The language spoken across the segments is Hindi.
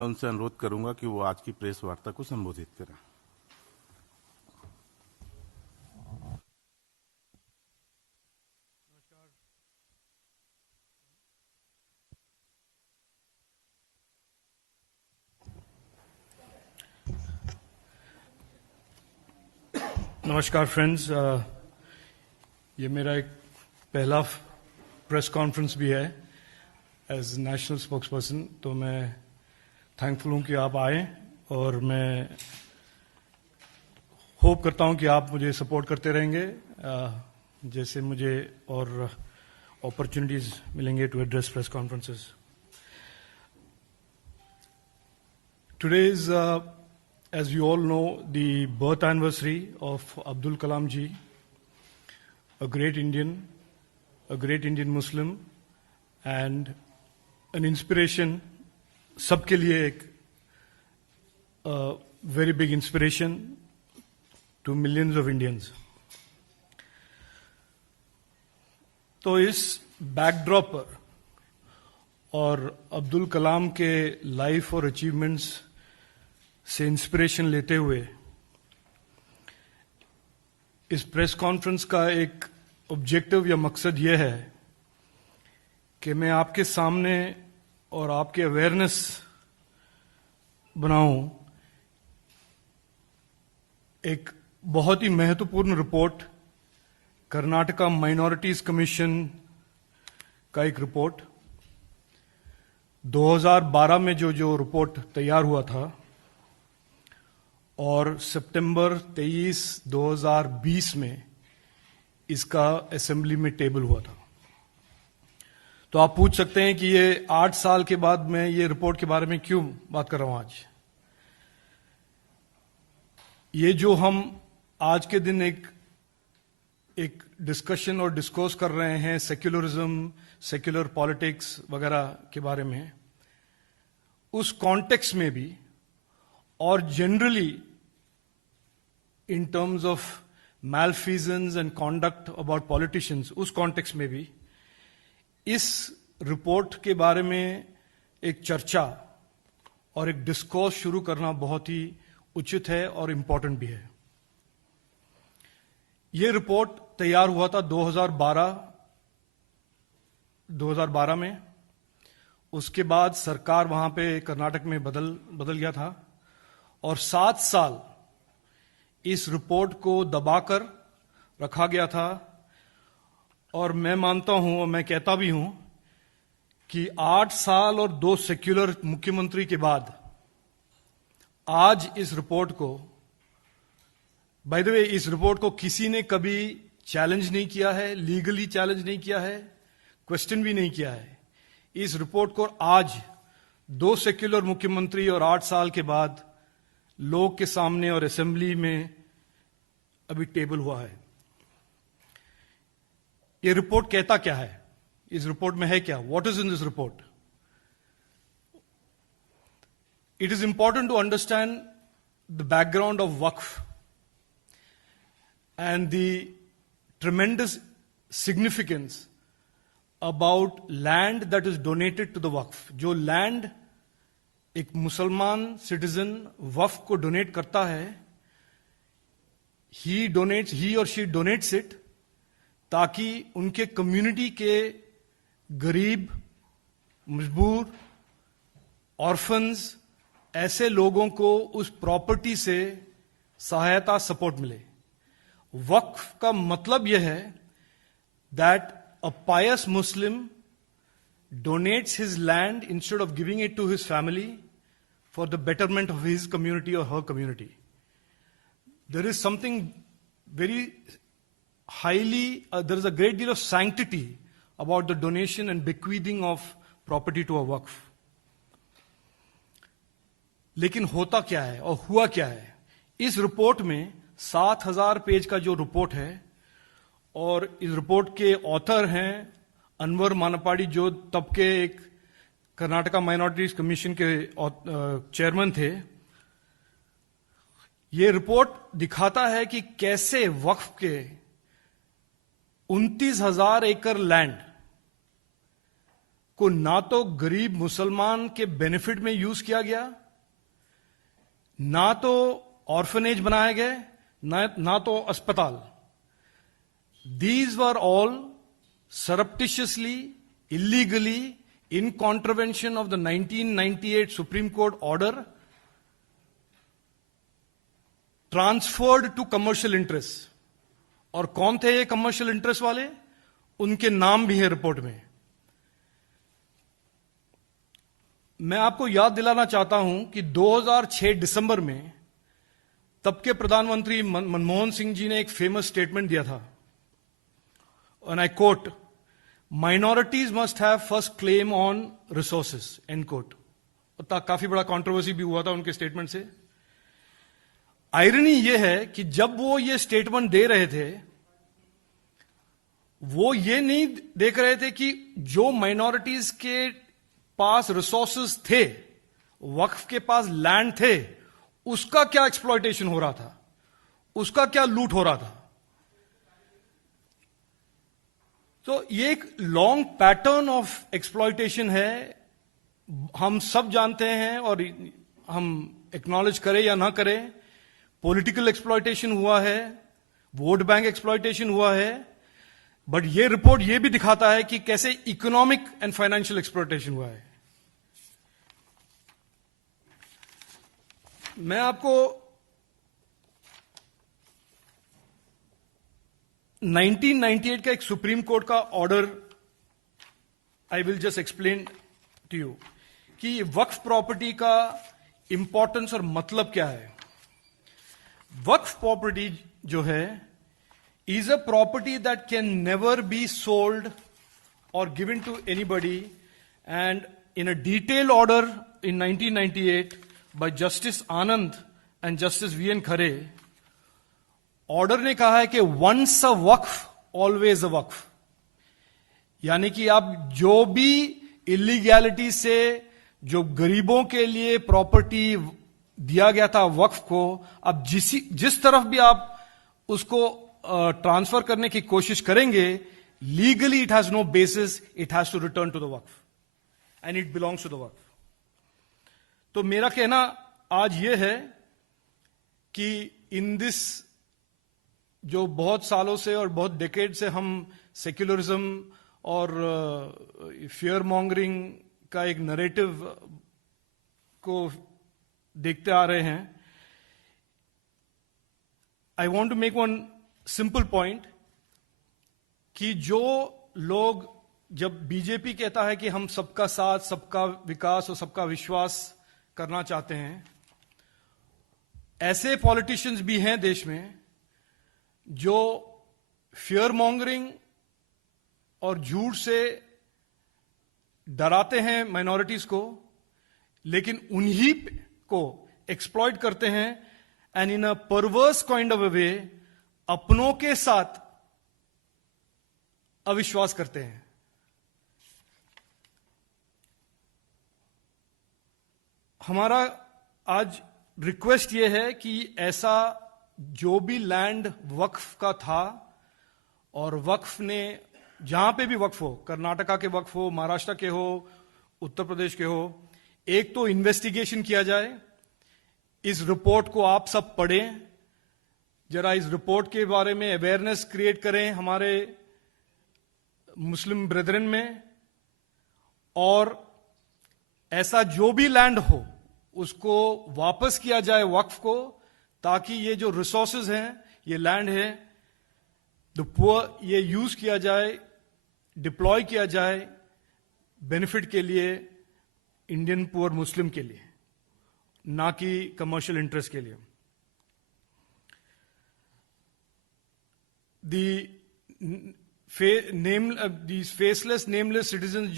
उनसे अनुरोध करूंगा कि वो आज की प्रेस वार्ता को संबोधित करें। नमस्कार फ्रेंड्स, ये मेरा एक पहला प्रेस कॉन्फ्रेंस भी है एज नेशनल स्पोक्सपर्सन, तो मैं थैंकफुल हूँ कि आप आए और मैं होप करता हूँ कि आप मुझे सपोर्ट करते रहेंगे जैसे मुझे और अपॉर्चुनिटीज मिलेंगे to address press conferences. Today is as you all know, the birth anniversary of Abdul Kalam ji, a great Indian Muslim, and an inspiration, सबके लिए एक very big inspiration to millions of Indians. तो इस बैकड्रॉप पर और अब्दुल कलाम के लाइफ और अचीवमेंट्स से इंस्पिरेशन लेते हुए इस प्रेस कॉन्फ्रेंस का एक ऑब्जेक्टिव या मकसद यह है कि मैं आपके सामने और आपके अवेयरनेस बनाऊं एक बहुत ही महत्वपूर्ण रिपोर्ट, कर्नाटका माइनॉरिटीज कमीशन का एक रिपोर्ट 2012 में जो रिपोर्ट तैयार हुआ था और सितंबर 23, 2020 में इसका असेंबली में टेबल हुआ था। तो आप पूछ सकते हैं कि ये 8 साल के बाद मैं ये रिपोर्ट के बारे में क्यों बात कर रहा हूं आज। ये जो हम आज के दिन एक डिस्कशन और डिस्कोर्स कर रहे हैं सेक्युलरिज्म, सेक्युलर पॉलिटिक्स वगैरह के बारे में, उस कॉन्टेक्स्ट में भी और generally in terms of malfeasance and conduct about politicians, उस कॉन्टेक्स्ट में भी इस रिपोर्ट के बारे में एक चर्चा और एक डिस्कोर्स शुरू करना बहुत ही उचित है और इंपॉर्टेंट भी है। यह रिपोर्ट तैयार हुआ था 2012 में। उसके बाद सरकार वहां पे कर्नाटक में बदल गया था और 7 साल इस रिपोर्ट को दबाकर रखा गया था। और मैं मानता हूं और मैं कहता भी हूं कि 8 साल और 2 सेक्युलर मुख्यमंत्री के बाद आज इस रिपोर्ट को, बाय द वे, इस रिपोर्ट को किसी ने कभी चैलेंज नहीं किया है, लीगली चैलेंज नहीं किया है, क्वेश्चन भी नहीं किया है। इस रिपोर्ट को आज 2 सेक्युलर मुख्यमंत्री और 8 साल के बाद लोग के सामने और असेंबली में अभी टेबल हुआ है। ये रिपोर्ट कहता क्या है, इस रिपोर्ट में है क्या, what is in this report? It is important to understand the background of Waqf and the tremendous significance about land that is donated to the Waqf. जो लैंड एक मुसलमान सिटीजन वक्फ को डोनेट करता है, ही और शी डोनेट्स इट ताकि उनके कम्युनिटी के गरीब, मजबूर, ऑर्फन्स, ऐसे लोगों को उस प्रॉपर्टी से सहायता, सपोर्ट मिले। वक्फ का मतलब यह है that a pious Muslim donates his land instead of giving it to his family for the betterment of his community or her community. There is something very highly, there is a great deal of sanctity about the donation and bequeathing of property to a waqf. लेकिन होता क्या है और हुआ क्या है? इस रिपोर्ट में 7000 पेज का जो रिपोर्ट है, और इस रिपोर्ट के ऑथर हैं अनवर मानपाड़ी, जो तब के एक कर्नाटका माइनॉरिटीज कमीशन के चेयरमैन थे। यह रिपोर्ट दिखाता है कि कैसे वक्फ के 29,000 एकड़ लैंड को ना तो गरीब मुसलमान के बेनिफिट में यूज किया गया, ना तो ऑर्फनेज बनाए गए, ना तो अस्पताल. These were all surreptitiously, illegally, in contravention of the 1998 Supreme Court order, transferred to commercial interests. और कौन थे ये कमर्शियल इंटरेस्ट वाले? उनके नाम भी है रिपोर्ट में. मैं आपको याद दिलाना चाहता हूं कि 2006 दिसंबर में तब के प्रधानमंत्री मनमोहन सिंह जी ने एक फेमस स्टेटमेंट दिया था, and I quote, minorities must have first claim on resources, end quote. काफी बड़ा कंट्रोवर्सी भी हुआ था उनके स्टेटमेंट से. आयरनी यह है कि जब वो ये स्टेटमेंट दे रहे थे, वो ये नहीं देख रहे थे कि जो माइनॉरिटीज के पास रिसोर्सेज थे, वक्फ के पास लैंड थे, उसका क्या एक्सप्लॉयटेशन हो रहा था, उसका क्या लूट हो रहा था. तो ये एक लॉन्ग पैटर्न ऑफ एक्सप्लॉयटेशन है. हम सब जानते हैं और हम एक्नॉलेज करें या ना करें, पॉलिटिकल एक्सप्लॉयटेशन हुआ है, वोट बैंक एक्सप्लॉयटेशन हुआ है, बट ये रिपोर्ट ये भी दिखाता है कि कैसे इकोनॉमिक एंड फाइनेंशियल एक्सप्लॉयटेशन हुआ है. मैं आपको 1998 का एक सुप्रीम कोर्ट का order I will just explain to you कि वक्फ प्रॉपर्टी का इंपॉर्टेंस और मतलब क्या है. वक्फ प्रॉपर्टी जो है is a property that can never be sold or given to anybody, and in a detailed order in 1998 by Justice Anand and Justice V.N. Khare, order ने कहा है कि once a Waqf always a वक्फ. यानी कि आप जो भी इलीगैलिटी से जो गरीबों के लिए प्रॉपर्टी दिया गया था वक्फ को, अब जिस तरफ भी आप उसको ट्रांसफर करने की कोशिश करेंगे, legally it has no basis, it has to return to the Waqf and it belongs to the Waqf. तो मेरा कहना आज यह है कि इन दिस जो बहुत सालों से और बहुत डेकेड से हम सेक्युलरिज्म और फियर मॉन्गरिंग का एक नरेटिव को देखते आ रहे हैं, I want to make one simple point कि जो लोग, जब बीजेपी कहता है कि हम सबका साथ, सबका विकास और सबका विश्वास करना चाहते हैं, ऐसे पॉलिटिशियंस भी हैं देश में जो फियर मॉन्गरिंग और झूठ से डराते हैं माइनॉरिटीज को, लेकिन उन्हीं को एक्सप्लॉइट करते हैं and in a perverse kind of a way अपनों के साथ अविश्वास करते हैं. हमारा आज रिक्वेस्ट यह है कि ऐसा जो भी लैंड वक्फ का था, और वक्फ ने जहां पे भी वक्फ हो, कर्नाटका के वक्फ हो, महाराष्ट्र के हो, उत्तर प्रदेश के हो, एक तो इन्वेस्टिगेशन किया जाए. इस रिपोर्ट को आप सब पढ़ें, जरा इस रिपोर्ट के बारे में अवेयरनेस क्रिएट करें हमारे मुस्लिम ब्रेदरन में, और ऐसा जो भी लैंड हो उसको वापस किया जाए वक्फ को, ताकि ये जो रिसोर्सेज हैं, ये लैंड है, द पुअर, ये यूज किया जाए, डिप्लॉय किया जाए बेनिफिट के लिए, इंडियन पुअर मुस्लिम के लिए, ना कि कमर्शियल इंटरेस्ट के लिए. These faceless, nameless citizens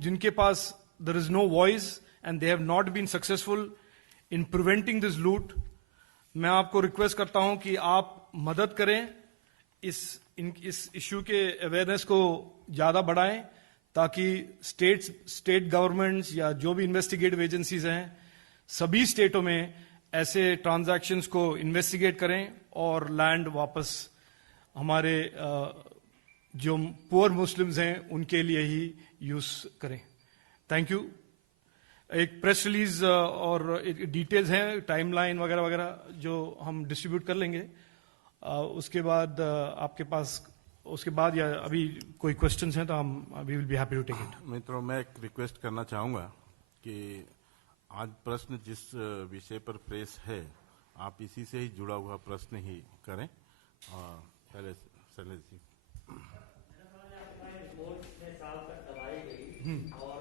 जिनके पास there is no voice and they have not been successful in preventing this loot, मैं आपको रिक्वेस्ट करता हूं कि आप मदद करें, इस इश्यू के अवेयरनेस को ज्यादा बढ़ाएं, ताकि स्टेट गवर्नमेंट्स या जो भी इन्वेस्टिगेटिव एजेंसीज हैं, सभी स्टेटों में ऐसे ट्रांजैक्शंस को इन्वेस्टिगेट करें और लैंड वापस हमारे जो पुअर मुस्लिम्स हैं उनके लिए ही यूज करें. Thank you. एक प्रेस रिलीज और डिटेल्स हैं, टाइमलाइन वगैरह वगैरह जो हम डिस्ट्रीब्यूट कर लेंगे। उसके बाद आपके पास, उसके बाद या अभी कोई क्वेश्चंस हैं तो हम we will be happy to take it. मित्रों, मैं एक रिक्वेस्ट करना चाहूंगा कि आज प्रश्न जिस विषय पर प्रेस है, आप इसी से ही जुड़ा हुआ प्रश्न ही करें। पहले शैलेश जी। रिपोर्ट में साल तक दबाई गई और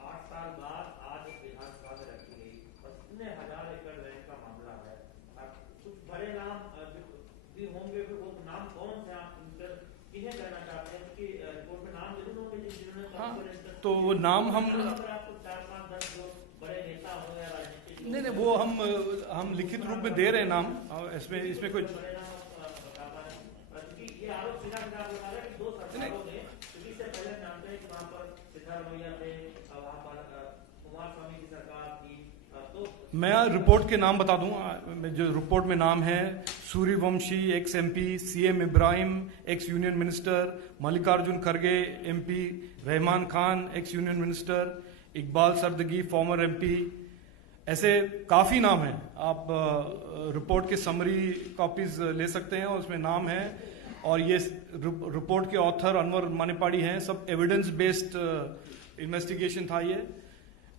8 साल बाद आज विधानसभा में रखी गई और कितने हजार एकड़ लैंड का मामला है। कुछ बड़े नाम भी होंगे, फिर वो नाम कौन से आप किन्हें कहना चाहते हैं कि रिपोर्ट में नाम जरूर होंगे जिन्होंने तो वो नाम हम आपको 4, 5, 10 जो बड़े नेता हो या राजनीतिक, नहीं वो हम लिखित रूप में दे रहे हैं नाम। इसमें कोई बड़े नाम बता पा रहे हैं, क्योंकि ये आरोप सीधा सीधा लगा रहा है कि 2 सरकारों ने, क्योंकि इससे पहले जानते हैं कि वहाँ पर सिद्धारमैया थे, वहाँ पर कुमारस्वामी की सरकार थी। तो मैं रिपोर्ट के नाम बता दूं। जो रिपोर्ट में नाम है Suryavanshi ex MP, CM Ibrahim ex union minister, Mallikarjun खड़गे MP, Rahman Khan ex union minister, Iqbal Sardagi former MP, ऐसे काफी नाम हैं। आप रिपोर्ट के समरी कॉपीज ले सकते हैं और उसमें नाम है। और ये रिपोर्ट के ऑथर अनवर मानेपाड़ी हैं। सब एविडेंस बेस्ड इन्वेस्टिगेशन था ये।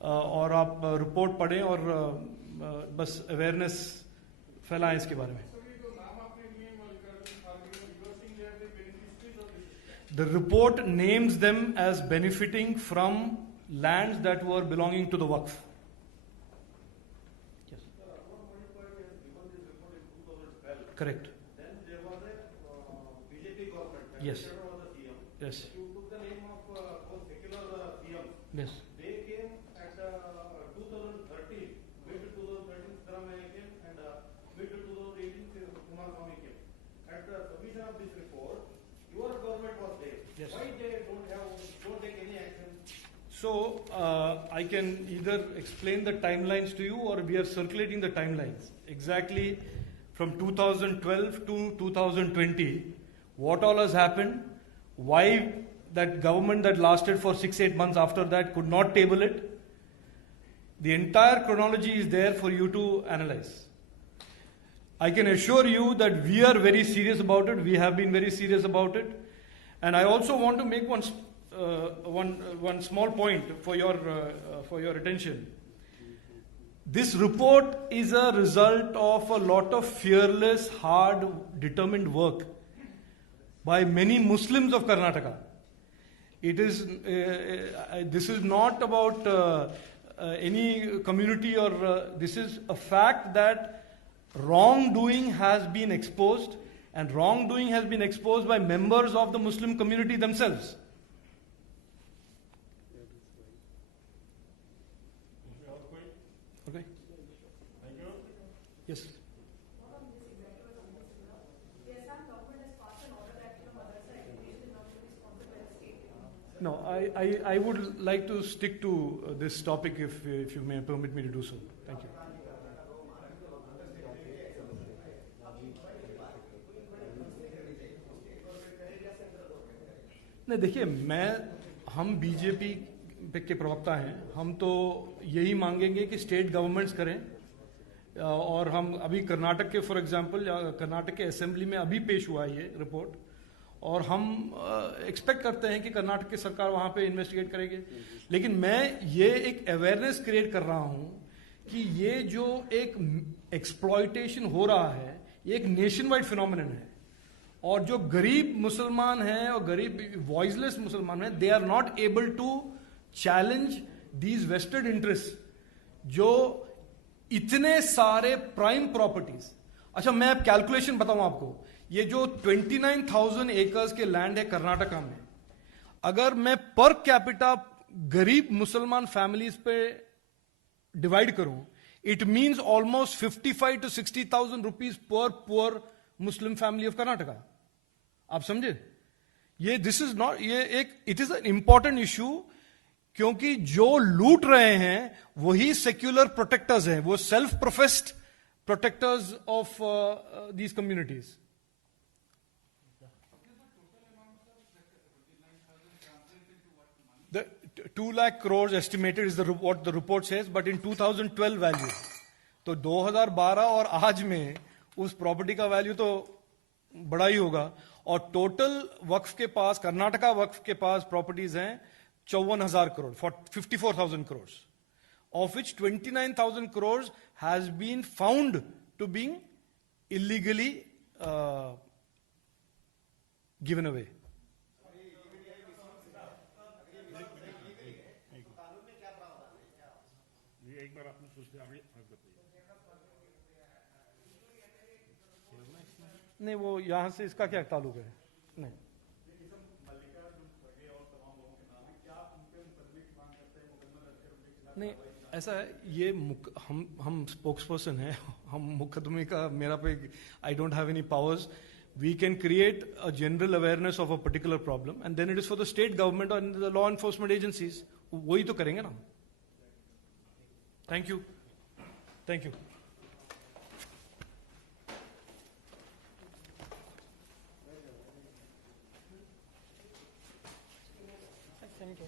और आप रिपोर्ट पढ़ें और बस अवेयरनेस फैलाएं इसके बारे में। The report names them as benefiting from lands that were belonging to the Waqf. Yes. Correct. Then there was a BJP government. Yes. There was a CM. Yes. You took the name of both secular CM. Yes. They came at 2013, mid 2013 Siddharamaiah came, and mid 2018 Kumaraswamy came. At the submission of this report, your government was there. Yes. Why they don't take any action? So I can either explain the timelines to you, or we are circulating the timelines exactly from 2012 to 2020. What all has happened? Why that government that lasted for 6-8 months after that could not table it? The entire chronology is there for you to analyze. I can assure you that we are very serious about it. We have been very serious about it. And I also want to make one small point for your attention. This report is a result of a lot of fearless, hard, determined work by many Muslims of Karnataka. It is this is not about any community, or this is a fact that wrongdoing has been exposed, and wrongdoing has been exposed by members of the Muslim community themselves. Okay? Yes. No, I would like to stick to this topic if you may permit me to do so. Thank you. नहीं, देखिए, हम बीजेपी के प्रवक्ता हैं। हम तो यही मांगेंगे कि स्टेट गवर्नमेंट्स करें। और हम अभी कर्नाटक के, फॉर एग्जांपल, कर्नाटक के असेंबली में अभी पेश हुआ है ये रिपोर्ट, और हम एक्सपेक्ट करते हैं कि कर्नाटक की सरकार वहां पे इन्वेस्टिगेट करेगी। लेकिन मैं ये एक अवेयरनेस क्रिएट कर रहा हूं कि ये जो एक एक्सप्लॉयटेशन हो रहा है, ये एक नेशन वाइड फिनोमिनन है। और जो गरीब मुसलमान हैं और गरीब वॉइसलेस मुसलमान हैं, they are not able to challenge these vested interest, जो इतने सारे प्राइम प्रॉपर्टीज। अच्छा, मैं अब कैलकुलेशन बताऊं आपको। ये जो 29,000 एकर्स के लैंड है कर्नाटका में, अगर मैं पर कैपिटा गरीब मुसलमान फैमिलीज पे डिवाइड करूं, it means almost 55 to 60,000 rupees per poor Muslim family of Karnataka. आप समझे? ये दिस इज नॉट, ये एक, it is an important issue, क्योंकि जो लूट रहे हैं वही सेक्युलर प्रोटेक्टर्स हैं, वो self professed protectors of these communities. The 2 lakh crores estimated is what the report says, but in 2012 value, तो 2012 और आज में उस प्रॉपर्टी का वैल्यू तो बड़ा ही होगा। और टोटल वक्फ के पास, कर्नाटका वक्फ के पास प्रॉपर्टीज हैं 54,000 crore, 54,000 crore, of which 29,000 crores has been found to being illegally given away. एक बार आपने सोच लिया, आगे बताइए। नहीं, वो यहां से इसका क्या ताल्लुक है? नहीं, नहीं ऐसा है, ये हम स्पोक्स पर्सन है, हम मुकदमे का मेरा पे, I don't have any powers. We can create a general awareness of a particular problem and then it is for the state government और द लॉ एनफोर्समेंट एजेंसीज, वही तो करेंगे ना। Thank you, thank you. Thank you.